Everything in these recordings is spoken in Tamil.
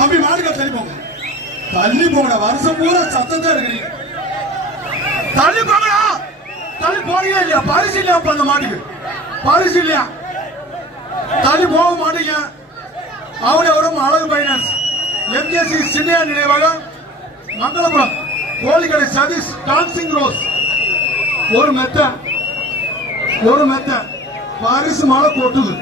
தம்பி மாடுகள் தள்ளி போங்க, தள்ளி போங்கடா. வருஷம் பூரா சத்தம் இருக்கிறீங்க. தள்ளி போங்கடா, தள்ளி போறீங்க இல்லையா? பரிசு இல்லையா? அந்த மாட்டுக்கு பரிசு இல்லையா? தள்ளி போக மாட்டீங்க. அவனே வரும் அழகு பைனான்ஸ் எம்ஜிசி சின்னையா நினைவாக மங்களபுரம் கோழிக்கடை சதீஷ் டான்சிங் ரோஸ் ஒரு மெத்த பரிசு மாலை கொட்டுது.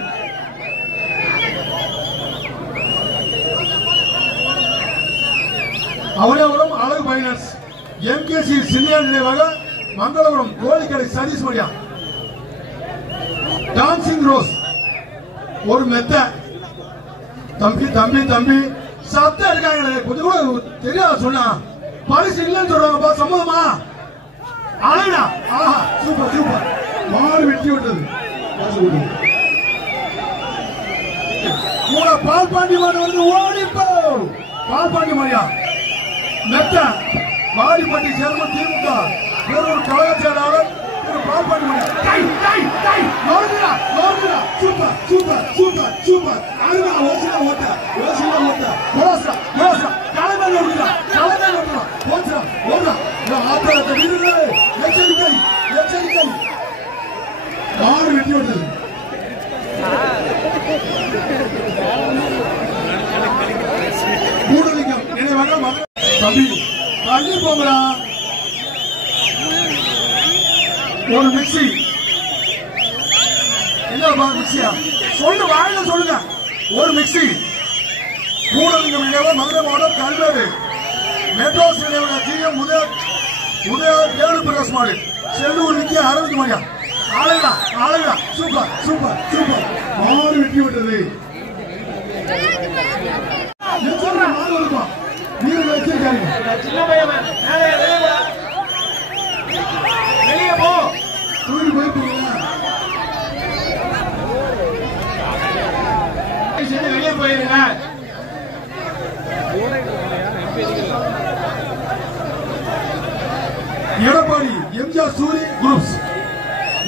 அவனேபுரம் அழகு பைனான்ஸ் எம்கேசி சின்னையா நினைவாக மங்களபுரம் கோழிக்கடை சதீஷ் மடியா டான்சிங் ரோஸ் ஒரு மெத்த. தம்பி சத்தம் இருக்காங்க, கொஞ்சம் கூட தெரியாத சொன்னா பரிசு இல்லைன்னு சொல்றாங்கப்பா. சம்மதமா? அழகா, ஆஹா, சூப்பர். மாடு வெட்டி விட்டது. பால் பாண்டி மாடு வந்து ஓடிப்போ. பால் பாண்டி மாடியா மெத்த வாடிப்பட்டி சேர்மன் திமுக வேறொரு கழக செயலாளர் பால் பாண்டி மாடியா. சூப்பர். அருகா ஓசில ஓட்ட ஆத்திரத்தை வீரர்களே எச்சரிக்கை. மாடு வெட்டி விட்டது. கூடலிங்கம் நினைவாக தம்பி தள்ளி போங்கடா. ஒரு மிக்சி என்னப்பா மிக்சியா? சொல்லு, வாயில சொல்லுங்க. ஒரு மிக்சி கூடலிங்கம் நினைவா மதுரை மாவட்டம் கல்வேறு மெட்ரோஸ் நினைவாக ஜிஎம் உதய தேவடு பிரகாஷ் மாடு செல்லூர் நிக்கிய அரவிந்த் மணியா. அழகா சூப்பர். மாடு வெட்டி விட்டது. மாடு இருக்கும் வீரர்கள் வச்சிருக்காங்க. சின்ன பையன் வெளியே போ. தூக்கி போயிருக்கீங்களா? வெளியே போயிருங்க. எடப்பாடி எம்ஜிஆர் சூரி குரூப்ஸ்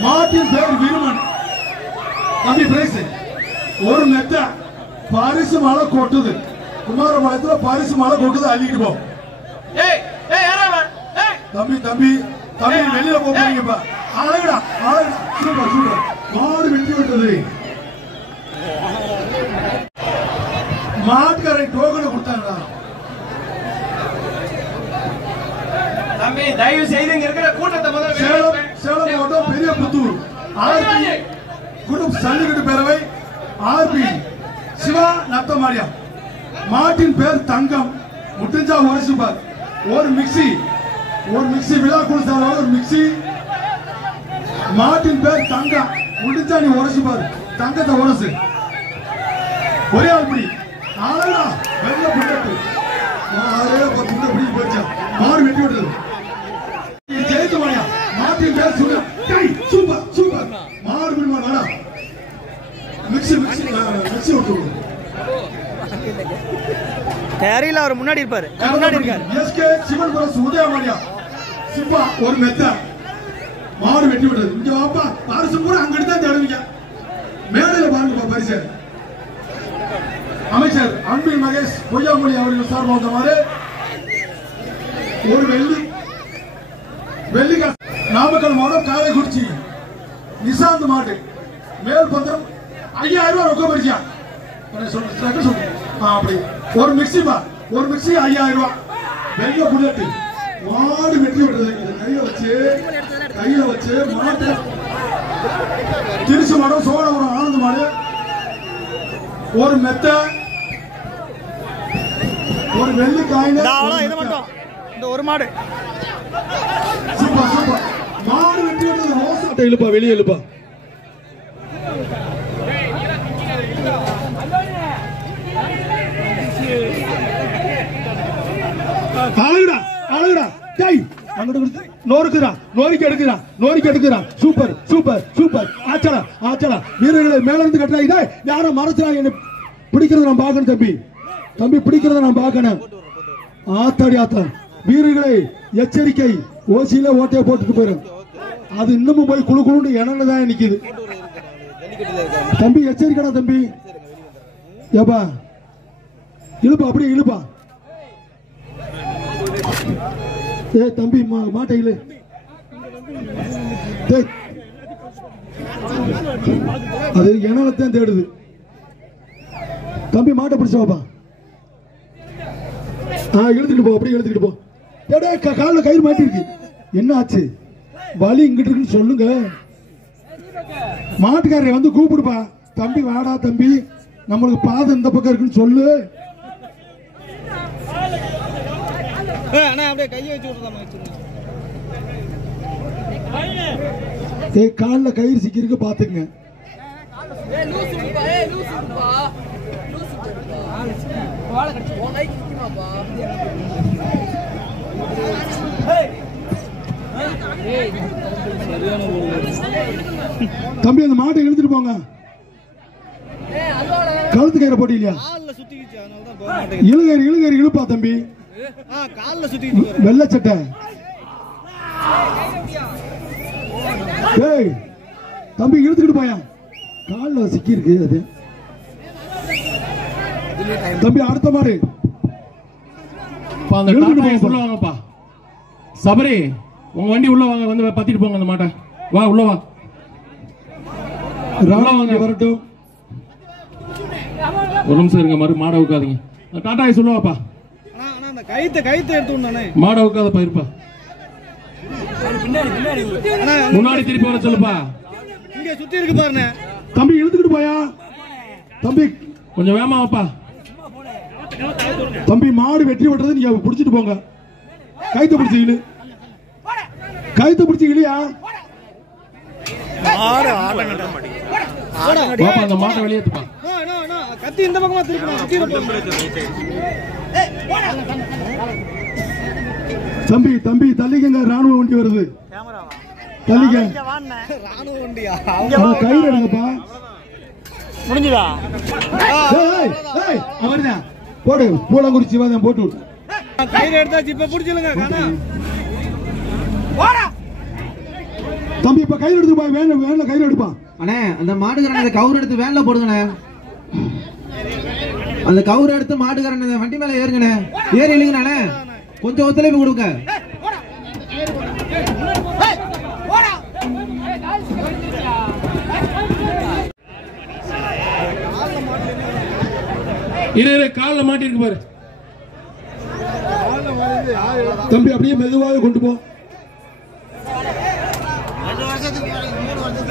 மாட்டின் பேர் விருமன் தம்பி பிரைஸ் ஒரு மெத்த பரிசு மழை கொட்டுது. குமாரபாளையத்துல பரிசு மழை கொட்டுது. அள்ளிக்கிட்டு போ. தம்பி வெளியில போறீங்கப்பா. அழகுடா சூப்பர். மாடு வெட்டி விட்டது. மாட்டுக்காரை டோக்கனை கொடுத்தாங்களா? தம்பி தயவு செய்து இங்க இருக்கிற கூட்டத்தை முதல்ல சேலம் மாவட்டம் பெரிய புத்தூர் ஆர்பி குரூப் சல்லிக்கட்டு பேரவை ஆர்பி சிவா நத்தமாரியா மாட்டின் பேர் தங்கம். முட்டிஞ்சா உரசு பார். ஒரு மிக்சி விழா குழு சார்பாக ஒரு மிக்சி. மாட்டின் பேர் தங்கம். முடிஞ்சா நீ உரசு பாரு. தங்கத்தை உரசு. ஒரே ஆள்படி ஆளா வெள்ள புள்ளட்டு போச்சா. மாடு வெட்டி விடுறது. ஜெயித்து மாடியா மாட்டின் பேர் சூப்பர். மாடு பிடிமா நாடா மிக்சி விட்டு தயாரில அவர் முன்னாடி இருப்பாரு. எஸ்கே சிவன் பிரஸ் உதயமாடியா சிப்பா ஒரு மெத்த. மாடு வெட்டி விடுறது. இங்க வாப்பா. பரிசு கூட அங்கிட்டு தான் தேடுவீங்க. மேடையில பாருங்கப்பா பரிசு. அமைச்சர் அன்பில் மகேஷ் பொய்யாமொழி அவர்கள் சார்பாக வந்தவாறு ஒரு வெள்ளி நாமக்கல் மாவட்டம் காரைக்குறிச்சி நிசாந்த் மாடு மேல் பத்திரம் 5000 ரூபாய் ரொக்க பரிசா அப்படி ஒரு மிக்சி 5000 ரூபாய். வெள்ள புல்லட்டு மாடு வெட்டி விட்டது. கையில வச்சு மாட்டு திருச்சி மாடம் சோழபுரம் ஆனந்த் மாடு ஒரு மெத்த ஒரு வெள்ளி காயின். இந்த ஒரு மாடு சூப்பர். மாடு வெட்டி விட்டது. ரோசாட்டை இழுப்பா, வெளியே இழுப்பா. அழகுடா நோரிக்கு எடுக்கிறான். சூப்பர். ஆச்சலா வீரர்களை மேல இருந்து கட்டுறா. இதே யாரும் மறைச்சா என்ன பிடிக்கிறத நான் பார்க்கணும். தம்பி பிடிக்கிறத நான் பார்க்கணும். ஆத்தா வீரர்களை எச்சரிக்கை. ஓசியில ஓட்டையை போட்டுட்டு போயிடும். அது இன்னமும் போய் குழு இணங்கதான் நிக்குது. தம்பி எச்சரிக்கடா தம்பி. ஏப்பா இழுப்பா அப்படியே இழுப்பா. ஏ தம்பி மாட்டை இழு. அது இனவத்தான் தேடுது. தம்பி மாட்டை பிடிச்சு வாப்பா. இழுத்துட்டு போ அப்படியே இழுத்துக்கிட்டு போ. காலில் கயிறு மாட்டிருக்கு. என்ன ஆச்சு? வலி இங்கிட்டு இருக்குன்னு சொல்லுங்க. மாட்டுக்காரரை வந்து கூப்பிடுப்பா. தம்பி வாடா தம்பி, நம்மளுக்கு பாதை இந்த பக்கம் இருக்குன்னு சொல்லு. காலில் கயிறு சிக்கிருக்கு பாத்துங்க. தம்பி அந்த மாட்டை இழுத்துட்டு போங்க. கழுத்து கயிறை போட்டு இல்லையா? இழுகயிறு இழுகயிறு இழுப்பா தம்பி. வெள்ளை சட்டை. ஏய் தம்பி இழுத்துக்கிட்டு போயா. காலில் சிக்கி இருக்கு அது. தம்பி அடுத்த மாடு வாங்கப்பா. சபரி உங்க வண்டி உள்ள வாங்க, வந்து பத்திட்டு போங்க அந்த மாட்டை. வா உள்ள வா. வரட்டும். ஒரு நிமிஷம் இருங்க, மறு மாடை உட்காதீங்க. டாட்டாய் சொல்லுவாப்பா. கைத்து எடுத்து மாடை உட்காத பயிருப்பா. முன்னாடி திருப்பி வர சொல்லுப்பா. இங்க சுத்தி இருக்கு பாருங்க. தம்பி இழுத்துக்கிட்டு போயா. தம்பி கொஞ்சம் வேகமா வாப்பா. தம்பி மாடு வெற்றி விட்டுறது நீங்க பிடிச்சிட்டு போங்க. கைத்த பிடிச்சி இழு. கைத்த பிடிச்சி இழியா. அந்த மாட்டை வெளியேற்றுப்பா. கத்தி இந்த பக்கமா திருப்பி. தம்பி தம்பி தள்ளிக்கங்க, ராணுவ வண்டி வருது. தள்ளிக்க. ராணுவ வண்டியா? கயிறு எடுங்கப்பா. முடிஞ்சுதா? அவர்தான் போடு. பூலாங்குறிச்சி வாதம் போட்டு விட்டு கயிறு எடுத்தாச்சு. இப்ப பிடிச்சிருங்க. தம்பி இப்ப கயிறு எடுத்து போய் வேன்ல கயிறு எடுப்பான். அண்ணே அந்த மாடுகாரன் கவுர் எடுத்து வேன்ல போடுங்கண்ணே. அந்த கவுர் எடுத்து மாடுகாரன் வண்டி மேல ஏறுங்கண்ணே. ஏறி இல்லைங்கண்ணே, கொஞ்சம் ஒத்துழைப்பு கொடுங்க. இரு காலில் மாட்டிருக்கு பாரு. தம்பி அப்படியே மெதுவாக கொண்டு போ.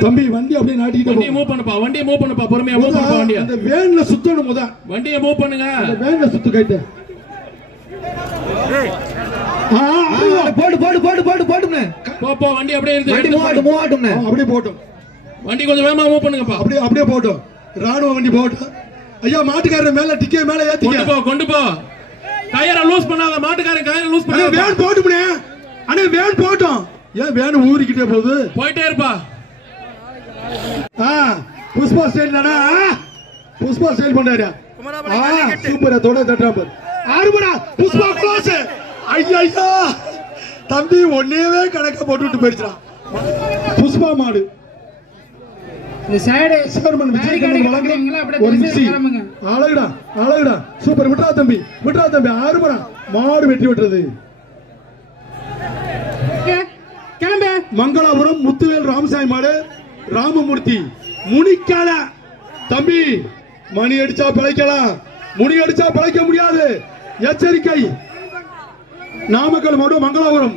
தம்பி வண்டி அப்படியே நாட்டிக்கிட்டு வண்டியை மூவ் பண்ணுப்பா. வண்டியை மூவ் பண்ணுப்பா. பொறுமையா மூவ் பண்ணுப்பா. வண்டியை இந்த வேன்ல சுத்தணும். முத வண்டியை மூவ் பண்ணுங்க. வேன்ல சுத்து கைட்ட. போடு போடு போடு போடு போடுங்க. போ வண்டி அப்படியே வண்டி மூவ் ஆட்டும்ண்ணே. அப்படியே போட்டும். வண்டி கொஞ்சம் வேகமா மூவ் பண்ணுங்கப்பா. அப்படியே அப்படியே போட்டும். ராணுவ வண்டி போட்டும். ஐயா மாட்டுக்காரர் மேல டிக்கே மேல ஏத்திக்க. கொண்டு போ. கயிறை லூஸ் பண்ணாத. மாட்டுக்காரன் கயிறை லூஸ் பண்ணாத. வேன் போட்டும்னே. அண்ணே வேன் போட்டும். ஏன் வேன் ஊறிக்கிட்டே போகுது? போயிட்டே இருப்பா. புஷ்பா ஸ்டைல் தானா? புஷ்பா ஸ்டைல் பண்ணாரு. சூப்பரா தொட தட்டா பாரு. ஆறுமடா புஷ்பா க்ளோஸ். ஐயா தம்பி ஒன்னேவே கணக்க போட்டுட்டு போயிடுச்சான். புஷ்பா மாடு. இந்த சைடு சேர்மன் விஜயகாந்த் வழங்குறீங்களா? அப்படியே ஒரு மிக்ஸி. கிளம்புங்க. அழகுடா அழகுடா. சூப்பர். விட்றா தம்பி விட்றா தம்பி. ஆறுமடா மாடு வெட்டி விட்டுறது. கிளம்பு. மங்களாபுரம் முத்துவேல் ராமசாமி மாடு. ராமமூர்த்தி முனிக்கால. தம்பி மணி அடிச்சா பிழைக்கலாம், முனி அடிச்சா பிழைக்க முடியாது. எச்சரிக்கை. நாமக்கல் மாடு மங்களாபுரம்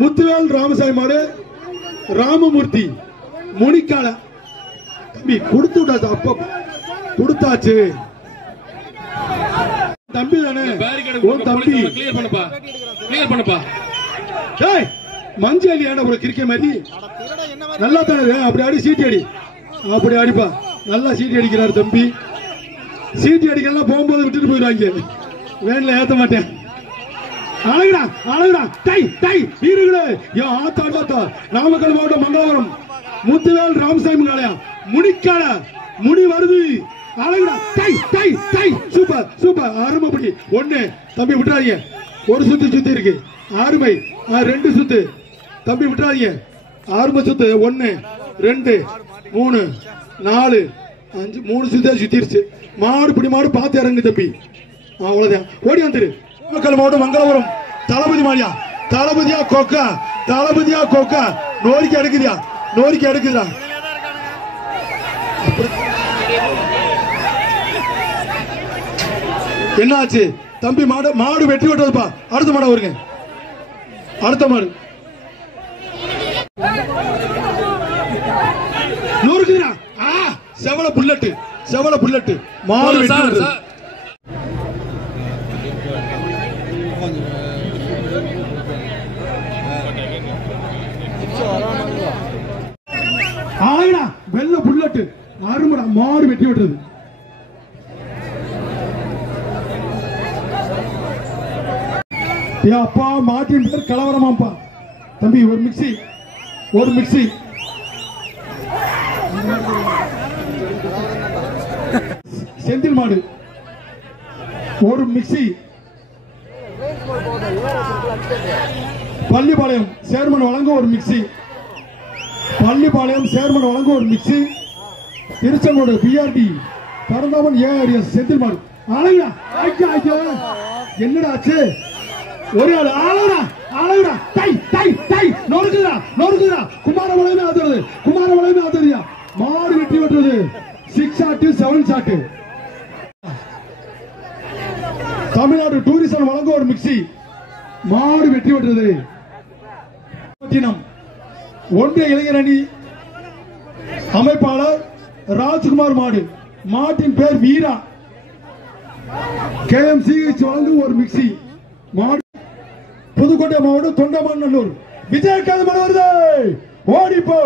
முத்துவேல் ராமசாமி மாடு. ராமமூர்த்தி முனிக்கால. தம்பி கொடுத்து விடாது. அப்ப கொடுத்தாச்சு. தம்பி தானே தம்பி. கிளியர் பண்ணுப்பா. கிளியர் பண்ணுப்பா. ஏய் மஞ்சள் ஏன்டா ஒரு கிரிக்கெட் மாதிரி நல்லா தானே. அப்படி அடி சீட்டி அடி. அப்படி அடிப்பா. நல்லா சீட்டி அடிக்கிறாரு தம்பி. சீட்டி அடிக்கலாம் போகும்போது விட்டுட்டு போயிடுவாங்க. வேன்ல ஏத்த மாட்டேன். அழகுடா அழகுடா. டை டை இருங்களே. ஆத்தா நாமக்கல் மாவட்டம் மங்களாபுரம் முத்துவேல் ராமசாமி காளையா. முனிக்கால முனி வருது. அழகுடா. டை டை டை. Super super. அருமைப்படி. ஒண்ணு தம்பி விட்டுறாதீங்க. ஒரு சுத்தி சுத்தி இருக்கு. அருமை. ரெண்டு சுத்து தம்பி விட்டுறாதீங்க. ஆறுமை சுத்து. 1 2 3 4 5 3 சுத்தா சுத்திருச்சு. மாடு பிடி மாடு பார்த்து இறங்கு தம்பி. அவ்வளவுதான் ஓடி வந்துரு. நாமக்கல் மாவட்டம் மங்களபுரம் தளபதி மாடியா தளபதியா கொக்கா தளபதியா கொக்கா நோரிக்கை எடுக்குதியா நோரிக்கை எடுக்குதா என்ன ஆச்சு தம்பி? மாடு வெற்றி விட்டதுப்பா. அடுத்த மாடு வருங்க. அடுத்த மாடு நூறுக்குறா. செவல புல்லட்டு செவல புல்லட்டு மாடு வெற்றி விட்டது. ஆயிடா வெள்ள புல்லட்டு அருமடா மாடு வெட்டி விட்டது. அப்பா மாட்டின் பேர் கலவரமாப்பா. தம்பி ஒரு மிக்சி செந்தில் மாடு ஒரு மிக்சி. பள்ளிப்பாளையம் சேர்மன் வழங்க ஒரு மிக்சி. பள்ளிப்பாளையம் சேர்மன் வழங்க ஒரு mixie. Tiruchengode BRT Paranthaman ARS Senthil மாடு. அழகுடா என்னடா ஆச்சு? ஒரே ஆளு ஆளுடா டை டை டை நொறுக்குதா குமாரவளையமே ஆதரியா மாடு வெட்டி விட்டுறது. 6 ஷாட் 7 ஷாட். தமிழ்நாடு டூரிசம் வழங்க ஒரு மிக்சி மாடு வெட்டி விட்டுறது. ஒன்றிய இளைஞர் அணி அமைப்பாளர் ராஜ்குமார் மாடு. மாட்டின் பேர் வீரா. KMCH வழங்கும் ஒரு மிக்சி மாடு. புதுக்கோட்டை மாவட்டம் தொண்டமாநல்லூர் விஜயகாந்த் மாடு வருது. ஓடிப்போ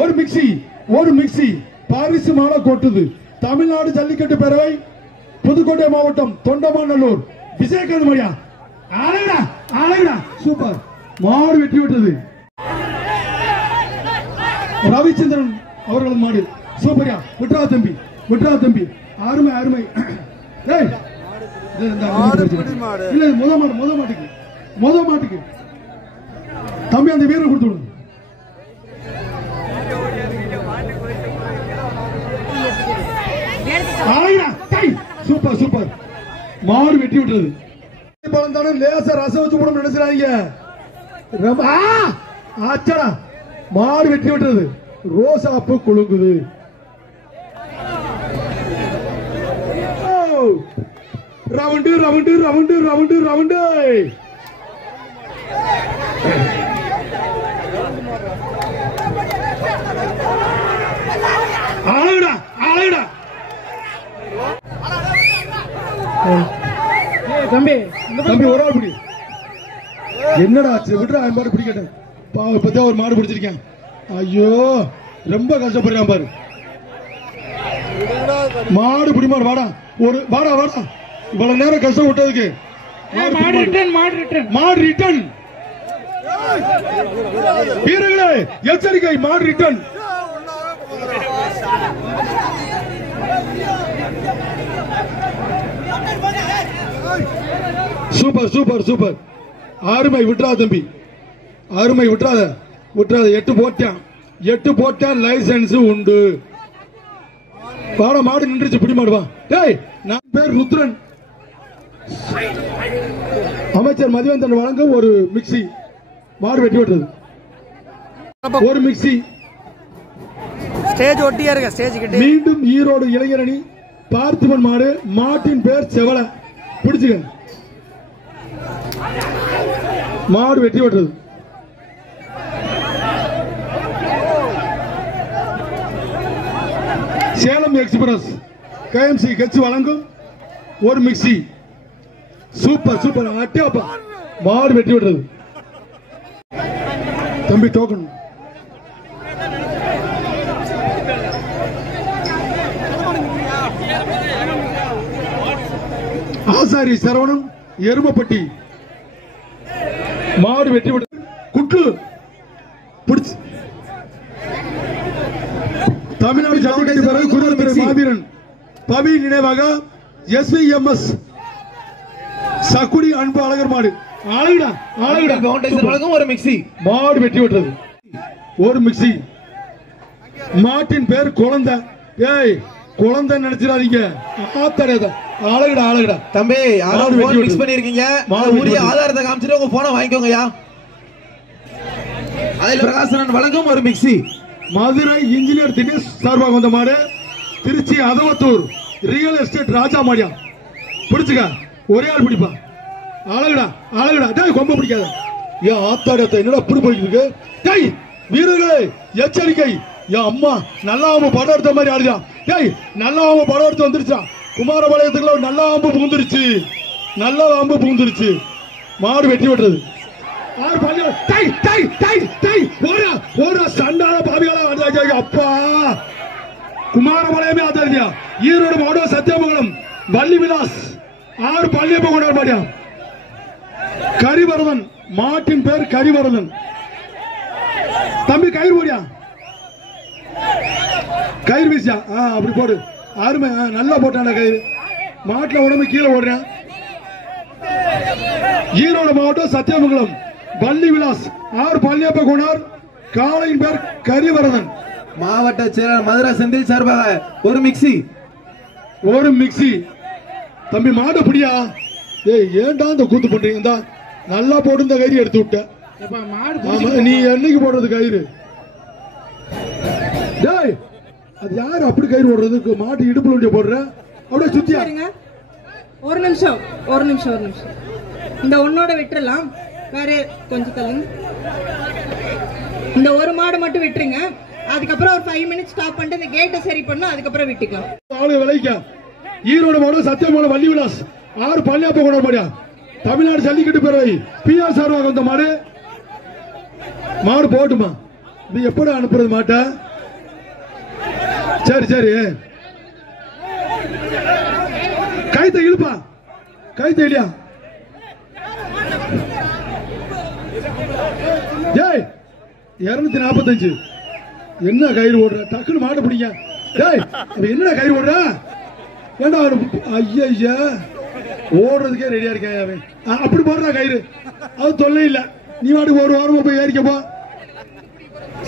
ஒரு மிக்சி பாரிசு மாலை கொட்டுது. தமிழ்நாடு ஜல்லிக்கட்டு பேரவை புதுக்கோட்டை மாவட்டம் தொண்டமாநல்லூர் விஜயகாந்த் மாடியா. அழகுடா சூப்பர் மாடு வெட்டி விட்டது. ரவிச்சந்திரன் அவர்களது மாடு சூப்பரியா. விட்ரா தம்பி அருமை. முத மாட்டுக்கு தம்பி அந்த வீரர் கொடுத்து விடுங்க. சூப்பர் மாடு வெட்டி விட்டது. லேசா ரசம் வச்சு கூட நினைச்சாங்க. மாடு வெட்டி விட்டது. ரோசாப்பு குலுங்குது. ரவுண்டு அழகுடா தம்பி ஒரு ஆள் பிடி. என்னடா ஆச்சு? விட்றா மாடு பிடிக்கட்டேன். இப்பதான் ஒரு மாடு பிடிச்சிருக்கேன். ஐயோ ரொம்ப கஷ்டப்படுறான் பாரு. மாடு பிடிமாடு வாடா இவ்வளவு நேரம் கஷ்டம் விட்டதுக்கு. மாடு ரிட்டர்ன். வீரர்களே எச்சரிக்கை, மாடு ரிட்டர்ன். சூப்பர் அருமை. விட்றா தம்பி அருமை. விட்றாத 8 போட்டான் லைசன்ஸ் உண்டு. பாட மாடு நின்றுச்சு. பிடி மாடுவா. டேய் நான் பேர் ருத்ரன். அமைச்சர் மதிவந்தன் வழங்க ஒரு மிக்சி மாடு வெட்டி விட்டது. ஒரு மிக்சி. ஸ்டேஜ் ஒட்டியா இருக்க ஸ்டேஜ் கிட்ட. மீண்டும் ஈரோடு இளைஞர் அணி பார்த்திபன் மாடு. மாட்டின் பேர் செவல. பிடிச்சுக்க. மாடு வெட்டி விட்டது. சேலம் எக்ஸ்பிரஸ் KMC கட்சி வழங்கும் ஒரு மிக்சி. சூப்பர் அட்டியாப்பா மாடு வெட்டி விட்டது. தம்பி டோக்கன். ஆசாரி சரவணன் எருமப்பட்டி மாடு வெட்டி விட்டது. குட்டு பிடிச்சு. தமிழ்நாடு ஜல்லிக்கட்டு பிறகு குருத்துறை மாவீரன் பவி நினைவாக SVMS சக்குடி அன்பு அழகர் மாடு. அழகுடா ஒரு மிக்சி மாடு வெட்டி விட்டது. ஒரு மிக்சி. மாட்டின் பேர் குழந்தை. குழந்தை நினைச்சிடாதீங்க. அழகுடா அழகுடா தம்பி யாரோ மாடு போன் வெட்டி மிக்ஸ் பண்ணிருக்கீங்க மாடு வெட்டி உரிய விட்டுரு. ஆதாரத்தை காமிச்சிட்டு உங்க போனை வாங்கிக்கோங்கய்யா அதில் பிரகாசனன் வழங்கும் ஒரு மிக்ஸி மதுரை இன்ஜினியர் தினேஷ் சார்பாக வந்த மாடு திருச்சி அதவத்தூர் ரியல் எஸ்டேட் ராஜா மாடியா பிடிச்சுக்க ஒரே ஆள் பிடிப்பா அழகுடா அழகுடா டேய் கொம்ப பிடிக்காத ஏன் ஆத்தாடத்தை என்னடா இப்படி போயிட்டு இருக்கு டேய் வீரர்களே எச்சரிக்கை ஏன் அம்மா நல்லா ஆம்பு படம் எடுத்த மாதிரி ஆடுதா டேய் நல்லா ஆம்பு படம் எடுத்து வந்துருச்சா குமாரபாளையத்துக்குள்ள ஒரு நல்ல ஆம்பு புகுந்துருச்சு நல்ல ஆம்பு புகுந்துருச்சு மாடு வெட்டி விட்டுறது ஆறு பாலியா டை டை டை டை ஓடா ஓடா சண்டான பாவிகளா வந்தாங்க அப்பா குமாரபாளையமே ஆதாரியா ஈரோடு மாவட்டம் சத்தியமங்கலம் வள்ளி விலாஸ் ஆறு பள்ளியப்ப கொண்டாட மாட்டியா கரிவரதன் மாட்டின் பேர் கரிவரதன் தம்பி கயிறு போடியா கயிறு வீசியா அப்படி போடு அருமை நல்லா போட்டான கயிறு மாட்டுல உடம்பு கீழே ஓடுறேன் ஈரோடு மாவட்டம் சத்தியமங்கலம் வள்ளி விலாஸ் ஆறு பள்ளியப்ப கொண்டார் காளையின் பேர் கரிவரதன் மாவட்ட செயலர் மதுரை செந்தில் சார்பாக ஒரு மிக்ஸி தம்பி மாடு பிடியா ஏய் ஏன்டா இந்த கூத்து பண்றீங்க இந்தா நல்லா போட்டு இந்த கயிறு எடுத்து விட்ட ஆமா, நீ என்னைக்கு போடுறது கயிறு டேய் அது யாரு அப்படி கயிறு போடுறது மாட்டு இடுப்புல ஒண்டிய போடுற அப்படியே சுத்தியா ஒரு நிமிஷம் இந்த ஒன்னோட விட்டுறலாம் வேற கொஞ்சம் தள்ளுங்க இந்த ஒரு மாடு மட்டும் விட்டுருங்க அதுக்கப்புறம் ஒரு 5 மினிட்ஸ் ஸ்டாப் பண்ணிட்டு இந்த கேட்டை சரி பண்ணா அதுக்கப்புறம் விட்டுக்கலாம் ஆளு விளைக்க ஈரோடு மாவட்டம் சத்தியமங்கலம் வள்ளி விலாஸ் ஆறு பள்ளியாப்ப கொண்டாட மாடியா தமிழ்நாடு ஜல்லிக்கட்டு பேரவை பிஆர் சார்பாக வந்த மாடு போட்டுமா நீ எப்படி அனுப்புறது மாட்ட சரி சரி கைத்த இழுப்பா கைத்த இல்லையா ஏய் 245 என்ன கயிறு ஓடுற டக்குன்னு மாட்ட பிடிங்க டேய் என்னடா கயிறு ஓடுற ஏண்டா ஐயா ஓடுறதுக்கே ரெடியா இருக்கேன் அவன் அப்படி போடுறா கயிறு அது தொல்லை இல்ல நீ வாட்டுக்கு ஒரு வாரமா போய் ஏறிக்கப்பா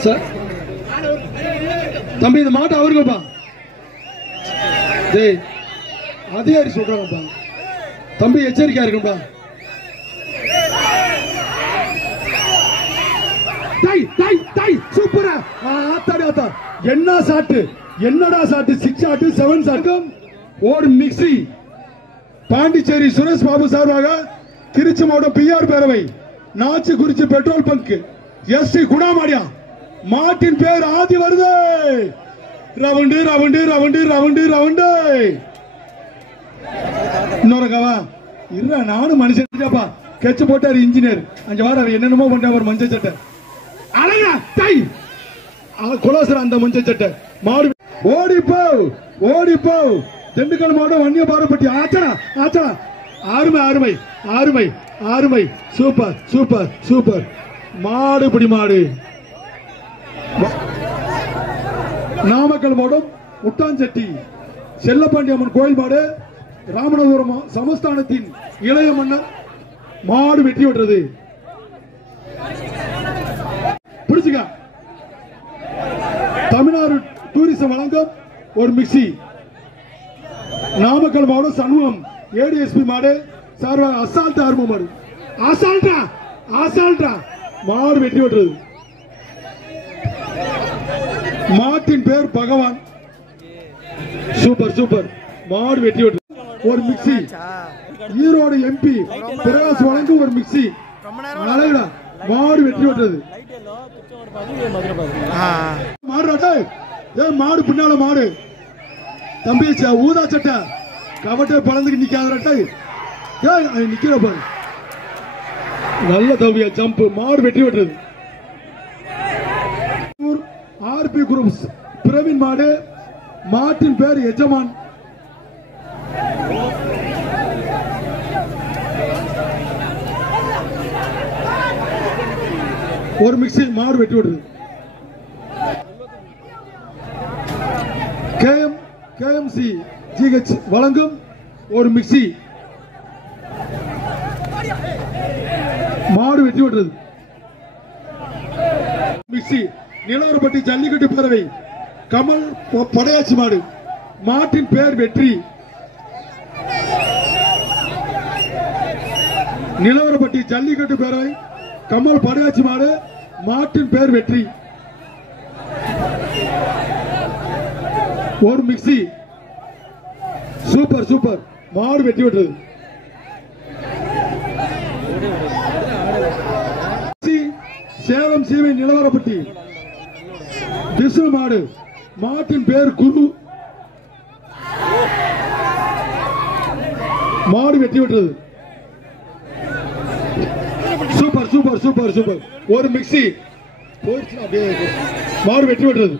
சார் தம்பி இந்த மாட்டை அவருங்கப்பா டேய் அதிகாரி சொல்றாங்கப்பா தம்பி எச்சரிக்கையா இருக்கும்பா சூப்பரா ஆத்தாடி ஆத்தா என்ன சாட்டு என்னடா சாட்டு 6 சாட்டு 7 சாட்டு ஒரு மிக்ஸி பாண்டிச்சேரி சுரேஷ் பாபு சார்பாக திருச்சி மாவட்டம் பிஆர் பேரவை நாச்சிக்குறிச்சி பெட்ரோல் பங்க் எஸ்டி குணாமாடியா மாட்டின் பேர் ஆதி வருது round round round round round இன்னொரு கவா இல்ல நானும் மனுஷன்ப்பா கெச்சு போட்டாரு இன்ஜினியர் அங்க வார என்னென்னமோ பண்ற ஒரு மஞ்சள் சட்டை அழகா டை குலோசர அந்த மஞ்சள் சட்டை மாடு ஓடி போ திண்டுக்கல் மாவட்டம் வன்னிய பாரப்பட்டி ஆச்சடா ஆச்சடா அருமை அருமை அருமை அருமை சூப்பர் சூப்பர் சூப்பர் மாடு பிடி மாடு நாமக்கல் மாவட்டம் முட்டாஞ்செட்டி செல்லப்பாண்டி அம்மன் கோயில் மாடு ராமநாதபுரம் சமஸ்தானத்தின் இளைய மன்னர் மாடு வெட்டி விட்டுறது பிடிச்சுக்க தமிழ்நாடு டூரிசம் வழங்கும் ஒரு மிக்ஸி நாமக்கல் மாவட்டம் சண்முகம் ஏடிஎஸ்பி மாடு சார்பாக அசால்ட் ஆர்வம் மாடு அசால்ட்டா மாடு வெட்டி விட்டுறது மாட்டின் பேர் பகவான் சூப்பர் சூப்பர் மாடு வெட்டி விட்டுறது ஒரு மிக்ஸி ஈரோடு எம்பி பிரகாஷ் வழங்கும் ஒரு மிக்ஸி அழகுடா மாடு வெட்டி விட்டுறது மாடு பின்னால மாடு தம்பி ஊதா சட்டை கவட்டை பழந்துக்கு நிக்காத நிக்கிற பாரு நல்ல தம்பியா ஜம்ப் மாடு வெட்டி விட்டுறது ஆர்பி குரூப்ஸ் பிரவீன் மாடு மாட்டின் பேர் எஜமான் ஒரு மிக்ஸி மாடு வெட்டி விடுறது கேஎம்சி ஜிஹெச் வழங்கும் ஒரு மிக்ஸி மாடு வெட்டி விடுறது மிக்ஸி நிலவரப்பட்டி ஜல்லிக்கட்டு பேரவை கமல் படையாச்சி மாடு மாட்டின் பேர் வெற்றி நிலவரப்பட்டி ஜல்லிக்கட்டு பேரவை கமல் படையாச்சி மாடு மாட்டின் பேர் வெற்றி. ஒரு மிக்சி. சூப்பர் சூப்பர் மாடு வெற்றி பெற்றது. சேலம் சீவை நிலவரப்பட்டி விஷ்ணு மாடு மாட்டின் பேர் குரு. மாடு வெற்றி பெற்றது. Super super super super. ஒரு மிக்சி. மாடு வெற்றி பெற்றது.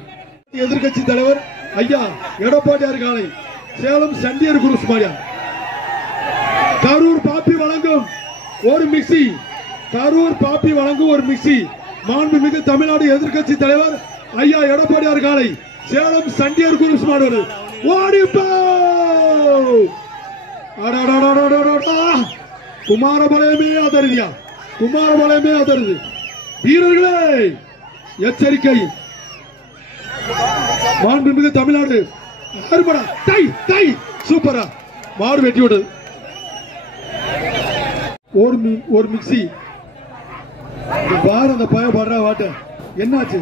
எதிர்கட்சி தலைவர் ஐயா எடப்பாடியார் காலை சேலம் சண்டியர் குரூஸ் மாடியா. கரூர் பாப்பி வழங்கும் ஒரு மிக்சி. கரூர் பாப்பி வழங்கும் ஒரு மிக்சி. மாண்புமிகு தமிழ்நாடு எதிர்கட்சி தலைவர் ஐயா எடப்பாடியார் காலை சேலம் சண்டியர் குரூஸ் மாடு. ஓடிப்போ குமாரபாளையமே அதருதியா. குமாரபாளையமே அதருது. வீரர்களே எச்சரிக்கை. மாண்புமிகு தமிழ்நாடு சூப்பரா மாடு வெட்டி விடுது. ஒரு மிக்சி. பாரு அந்த பய படுற வாட்ட என்னாச்சு?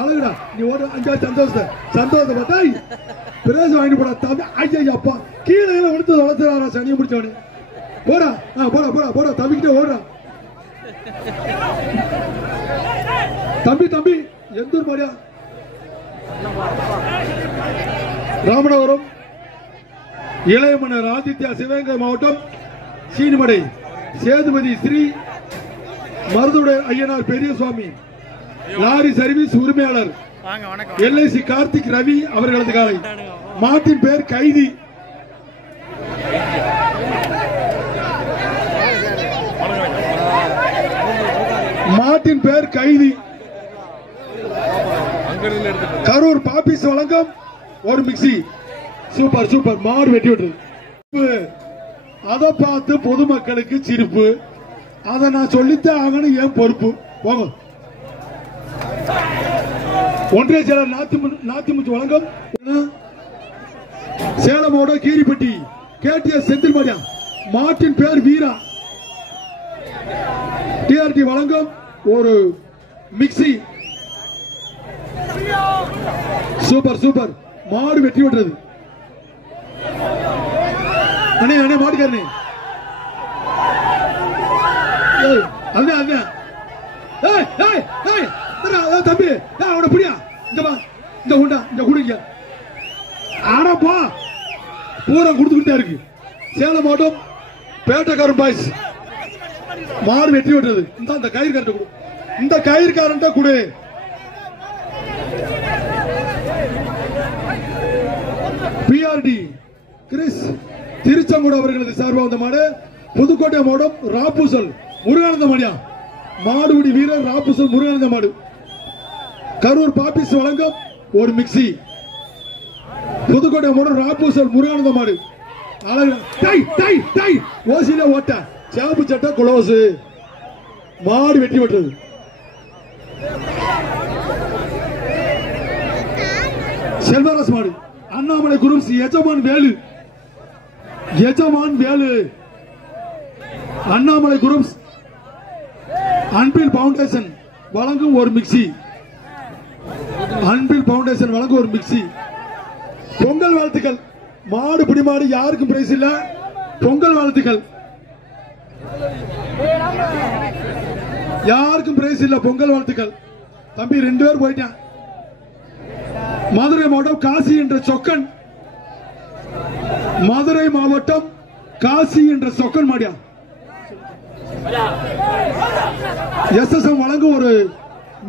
அழகுடா நீ ஓட. அஞ்சா சந்தோஷத்தை பார்த்தா பிரேசம் வாங்கிட்டு போடா தம்பி. ஐயா அப்பா கீழே விடுத்து வளர்த்துறாரா சனியை முடிச்சவனு. போடா போடா போடா போடா தம்பிக்கிட்டே ஓடுறா. தம்பி தம்பி எந்த ஊர் மாடியா? ராமநாதபுரம் இளையமன்னர் ஆதித்யா சிவகங்கை மாவட்டம் சீனிமடை சேதுபதி ஸ்ரீ மருதுடை ஐயனார் பெரியசுவாமி லாரி சர்வீஸ் உரிமையாளர் LIC கார்த்திக் ரவி அவர்களது காலை. மாட்டின் பேர் கைதி. மாட்டின் பேர் கைதி. கரூர் பாப்பிஸ் வழங்கும் ஒரு மிக்சி. சூப்பர் சூப்பர் மாடு வெட்டி விட்டுரு. அதை பார்த்து பொதுமக்களுக்கு சிரிப்பு. அதை நான் சொல்லித்தான் ஆகணும். ஏன் பொறுப்பு போங்க. ஒன்றிய செயலர் நாத்திமுத்து வழங்கும் சேலமோட கீரிப்பட்டி KTS செந்தில் மாடியா. மாட்டின் பேர் வீரா. TRT வழங்கும் ஒரு மிக்சி. சூப்பர் சூப்பர் மாடு வெற்றி பெற்றது. அண்ணே அண்ணே மாட்டுக்காரனே அதுதான் அதுதான். தம்பி அவனை புரியா இங்க வா. இந்த உண்டா இந்த குடிங்க. ஆடப்பா பூரா கொடுத்துக்கிட்டே இருக்கு. சேலம் மாவட்டம் பேட்டைக்காரன் பாய்ஸ் மாடு வெற்றி பெற்றது. இந்த கயிறுக்காரன் கொடு. இந்த கயிறுக்காரன் கொடு. PRD கிறிஸ் திருச்செங்கோடு அவர்களது சார்பாக வந்த மாடு. புதுக்கோட்டை மாவட்டம் ராப்பூசல் முருகானந்த மாடியா. மாடுபிடி வீரர் ராப்பூசல் முருகானந்த மாடு. கரூர் பாப்பிஸ் வழங்கும் ஒரு மிக்சி. புதுக்கோட்டை மாவட்டம் ராப்பூசல் முருகானந்த மாடு. ஓசில ஓட்ட சேப்பு சட்டை குளோசு. மாடு வெட்டி விட்டது. செல்வராஜ் மாடு அண்ணாமலை குரூப்ஸ் எஜமான் வேலு. எஜமான் வேலு அண்ணாமலை குரூப்ஸ் அன்பில் பவுண்டேஷன் வழங்கும் ஒரு மிக்சி. அன்பில் பவுண்டேஷன் வழங்கும் ஒரு மிக்சி. பொங்கல் வாழ்த்துக்கள். மாடு பிடி மாடு யாருக்கும் பிரைஸ் இல்ல. பொங்கல் வாழ்த்துக்கள். யாருக்கும் பிரைஸ் இல்ல. பொங்கல் வாழ்த்துக்கள். தம்பி 2 பேர் போயிட்டான். மதுரை மாவட்டம் காசி என்ற சொக்கன். மதுரை மாவட்டம் காசி என்ற சொக்கன் மாடியா. SSM வழங்கும் ஒரு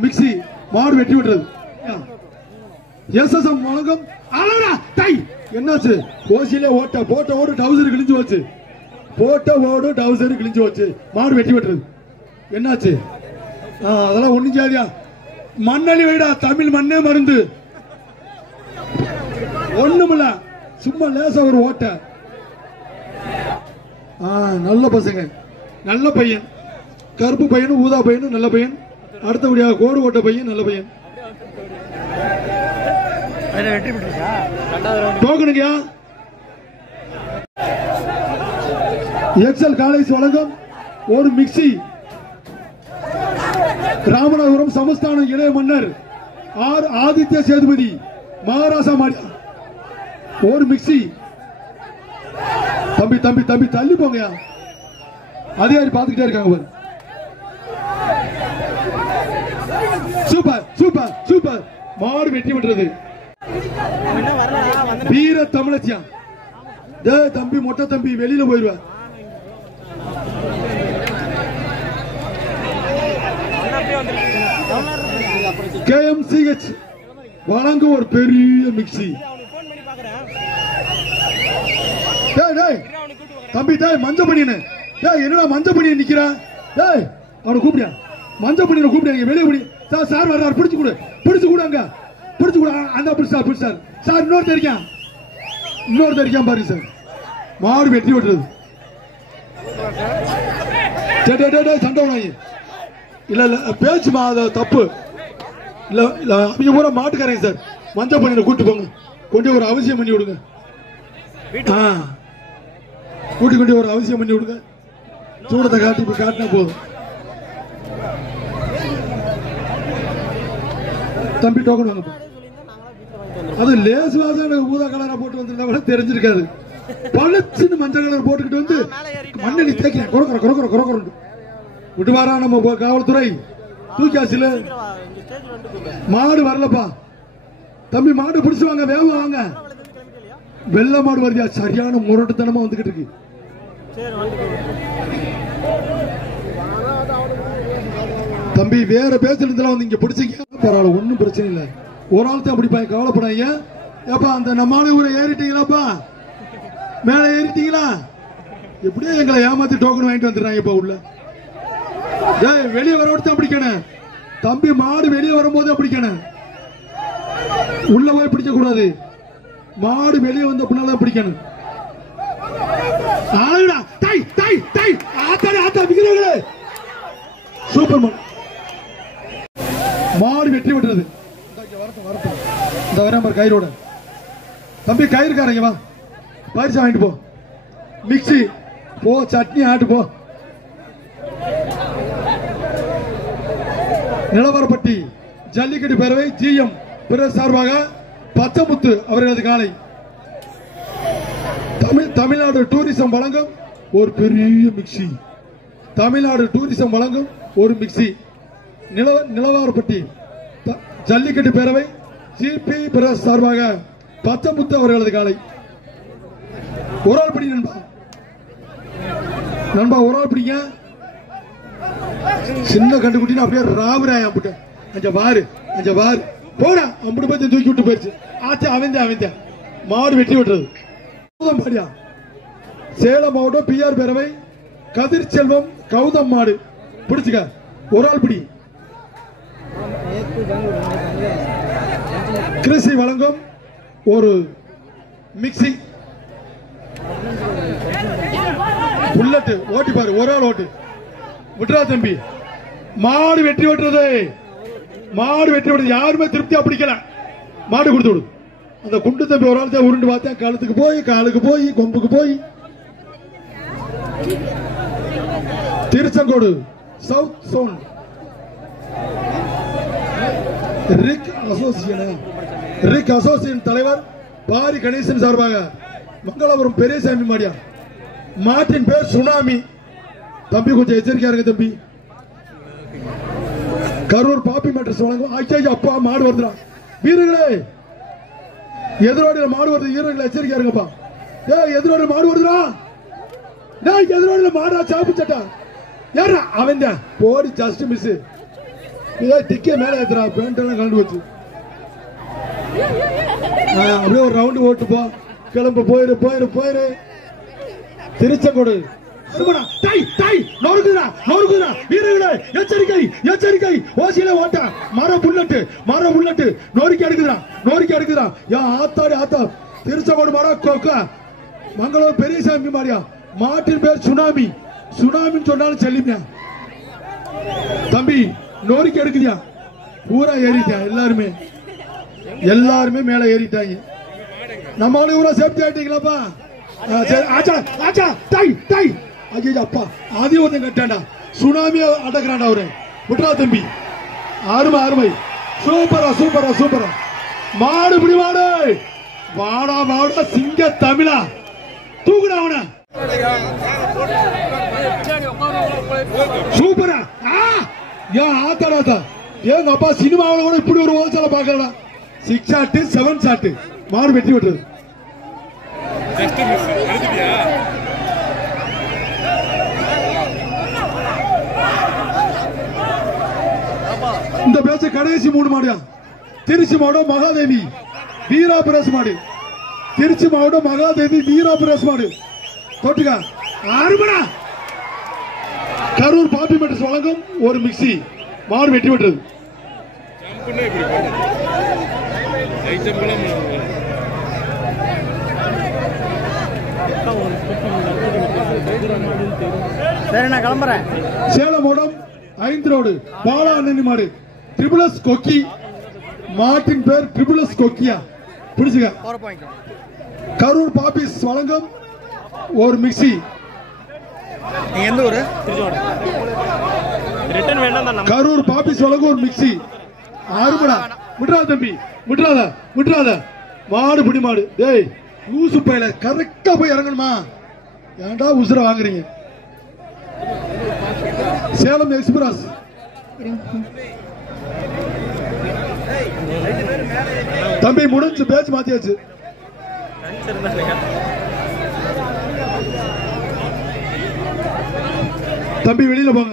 மிக்சி. மாடு வெட்டி விட்டது. SSM வழங்கும் என்னாச்சு? ஓசியில ஓட்ட போட்ட ஓடு டவுசர் கிழிஞ்சு வச்சு. போட்ட ஓடு டவுசர் கிழிஞ்சு வச்சு. மாடு வெட்டி விட்டது. என்னாச்சு? அதெல்லாம் ஒண்ணும் ஜாதியா. மண்ணலி வைடா. தமிழ் மண்ணே மருந்து. ஒண்ணுமில்ல. சும்மா லேசா ஒரு ஓட்ட. நல்ல பசங்க. நல்ல பையன். கருப்பு பையனும் ஊதா பையனும் நல்ல பையன். அடுத்தபடியாக கோடு ஓட்ட பையன் நல்ல பையன். போகணுங்கயா. எக்ஸல் காலேஜ் வழங்கும் ஒரு மிக்சி. ராமநாதபுரம் சமஸ்தான இளைய மன்னர் ஆர் ஆதித்ய சேதுபதி மகாராஜா மாடியா ஒரு மிக்சி. தம்பி தம்பி தம்பி தள்ளி போங்க, அதிகாரி பார்த்துக்கிட்டே இருக்காங்க. சூப்பர் சூப்பர் சூப்பர், மாடு வெற்றி பெற்றது. வீர தமிழச்சியா தம்பி, மொட்டை தம்பி வெளியில போயிருவ. KMCH வழங்கும் ஒரு பெரிய மிக்சி. தம்பி மஞ்சள் பண்ணின என்னடா மஞ்சள் பண்ணி நிக்கிற? அவனை கூப்பிடியா? மஞ்சள் பண்ணி கூப்பிடுங்க, வெளியே கூடி. சார் வர்றாரு, பிடிச்சு கொடு, பிடிச்சு கூட, அங்க பிடிச்சு கூட. அந்த பிடிச்சார் பிடிச்சார் சார். இன்னொரு தெரிக்கான் பாருங்க சார். மாடு வெற்றி விட்டுறது. சண்டை உணவு இல்ல இல்ல, பேச்சுமா அது தப்பு இல்ல இல்ல. அவங்க பூரா மாட்டுக்காரங்க சார். மஞ்சள் பண்ணி கூட்டு போங்க, கொண்டு ஒரு அவசியம் பண்ணி விடுங்க. கூட்டி கொண்டு ஒரு அவசியம் பண்ணி விடுங்க. சூடத்தை காட்டி இப்ப காட்டினா போதும். தம்பி டோக்கன் வாங்க. அது லேசு வாசன ஊதா கலரா போட்டு வந்திருந்தா கூட தெரிஞ்சிருக்காது. பழச்சுன்னு மஞ்சள் கலர் போட்டுக்கிட்டு வந்து மண்ணெண்ணி தேய்க்கிறேன் குறக்குற விட்டு வாரா நம்ம காவல்துறை தூக்கியாச்சுல. மாடு வரலப்பா தம்பி, மாடு பிடிச்சு வாங்க, வேகம் வாங்க. வெள்ள மாடு வருதியா, சரியான முரட்டுத்தனமா வந்துகிட்டு இருக்கு. தம்பி வேற பேசுறதுல வந்து இங்க பிடிச்சிக்க பரவாயில்ல, ஒன்னும் பிரச்சனை இல்லை. ஒரு ஆள் தான் பிடிப்பாங்க, கவலைப்படாங்க. ஏப்பா அந்த நம்மால ஊரை ஏறிட்டீங்களாப்பா, மேல ஏறிட்டீங்களா? எப்படியோ எங்களை ஏமாத்தி டோக்கன் வாங்கிட்டு வந்துடுறாங்க. இப்ப உள்ள வெளியே வரவிட்டு தான் பிடிக்கணும் தம்பி. மாடு வெளியே வரும்போது பிடிக்கணும், உள்ள போய் பிடிக்க கூடாது. மாடு வெளியே வந்த பின்னால பிடிக்கணும். சூப்பர் மாடு வெற்றி விட்டுறது. இந்த வர கயிறோட தம்பி, கயிறுக்காரங்க வா, பரிசு வாங்கிட்டு போ. மிக்சி போ, சட்னி ஆட்டு போ. நிலவரப்பட்டி ஜல்லிக்கட்டு பேரவை GM பிறர் சார்பாக பச்சமுத்து அவர்களது காலை. தமிழ்நாடு டூரிசம் வழங்கும் ஒரு பெரிய மிக்சி. தமிழ்நாடு டூரிசம் வழங்கும் ஒரு மிக்சி. நிலவரப்பட்டி ஜல்லிக்கட்டு பேரவை GP பிறர் சார்பாக பச்சமுத்து அவர்களது காலை. ஒரு ஆள் பிடி நண்பா, ஒரு ஆள் பிடிங்க. சின்ன கண்டுக்குட்டினா அப்படியே ராபராய அஞ்ச பாரு போடா, அம்புட்டு பத்தி தூக்கி விட்டு போயிருச்சு. அவன் மாடு வெட்டி விட்டுறது. சேலம் மாவட்டம் PR பேரவை கதிர் செல்வம் கௌதம் மாடு பிடிச்சுக்க. ஒரு ஆள் பிடி. கிருஷி வழங்கும் ஒரு மிக்சி. புல்லட் ஓட்டி பாரு, ஒரு ஆள் ஓட்டு விட்டுறா தம்பி. மாடு வெற்றி விட்டுறது, மாடு வெற்றி விடுறது. யாருமே திருப்தியா பிடிக்கல, மாடு கொடுத்து விடு. அந்த குண்டு தம்பி ஒரு ஆள் தான் உருண்டு பார்த்தேன், கழுத்துக்கு போய் காலுக்கு போய் கொம்புக்கு போய். Tiruchengode south zone rig association தலைவர் பாரி கணேசன் சார்பாக மங்களபுரம் பெரியசாமி மாடியா. மாட்டின் பேர் சுனாமி. தம்பி கொஞ்சம் எச்சரிக்கையா இருக்கு தம்பி. கரூர் பாப்பி மேட்ரஸ் வழங்கும். அப்பா மாடு வருதுடா வீரர்களே, எதிரோட மாடு வருது. வீரர்களை எச்சரிக்கையா இருங்கப்பா. எதிரோட மாடு வருதுடா, எதிரோட மாடா சாப்பு சட்டா யாரா அவன் தான் போடி. Just miss. டிக்கே மேல ஏத்துறா, பேண்ட் எல்லாம் கலந்து வச்சு அப்படியே ஒரு ரவுண்ட் ஓட்டு போ. கிளம்பு, போயிரு. திருச்செங்கோடு வீரர்களே எச்சரிக்கை. ஓசியில ஓட்ட மர புல்லட்டு நோரிக்கி எடுக்குதா. ஆத்தா திருச்செங்கோடு மாடா கோக்கா. மங்களூர் பெரியசாமி மாடியா. மாட்டின் பேர் சுனாமி. சுனாமின்னு சொன்னாலும் செல்லிமியா தம்பி. நோரிக்கி எடுக்குதியா, பூரா ஏறிட்டா. எல்லாருமே மேல ஏறிட்டாங்க. நம்ம ஊரா சேஃப்டி ஆயிட்டீங்களாப்பா? ஐயோ அப்பா ஆதி ஒருத்தன் கட்டாண்டா சுனாமியா அடக்குறாண்டா அவரு விட்றா தம்பி அருமை அருமை சூப்பரா சூப்பரா சூப்பரா மாடு பிடி மாடு வாடா வாடா சிங்க தமிழா தூக்குடா அவன சூப்பரா ஏன் ஆத்தாடாத்தா ஏங்க அப்பா சினிமாவில் கூட இப்படி ஒரு ஓசால பாக்கலடா 6 ஷாட் 7 ஷாட் மாடு வெற்றி விட்டுறது இந்த பேச்ச கடைசி 3 மாடியா திருச்சி மாவட்டம் மகாதேவி வீரா பிரஸ் மாடு திருச்சி மாவட்டம் மகாதேவி வீரா பிரஸ் மாடு தொட்டுக்கா ஆறுமடா கரூர் பாப்பி மெட்ரஸ் வழங்கும் ஒரு மிக்சி மாடு வெற்றி பெற்றது சரி நான் கிளம்புறேன். சேலம் மாவட்டம் 5 ரோடு பாலா அண்ணனி மாடு ட்ரிபிள்எஸ் கொக்கி மாட்டின் பேர் ட்ரிபிள்எஸ் கொக்கியா பிடிச்சுக்க கரூர் பாப்பிஸ் வழங்கும் ஒரு மிக்சி நீ எந்த ஊரு? ரிட்டர்ன் வேண்டாம். கரூர் பாப்பிஸ் வழங்கும் ஒரு மிக்சி ஆறுபடா விட்டுறாத தம்பி விட்டுறாத மாடு பிடி மாடு டேய் லூசு பையில கரெக்டா போய் இறங்கணுமா ஏன்டா உசுர வாங்குறீங்க சேலம் எக்ஸ்பிரஸ் தம்பி முடிஞ்சு பேச்சு மாத்தியாச்சு தம்பி வெளியில போங்க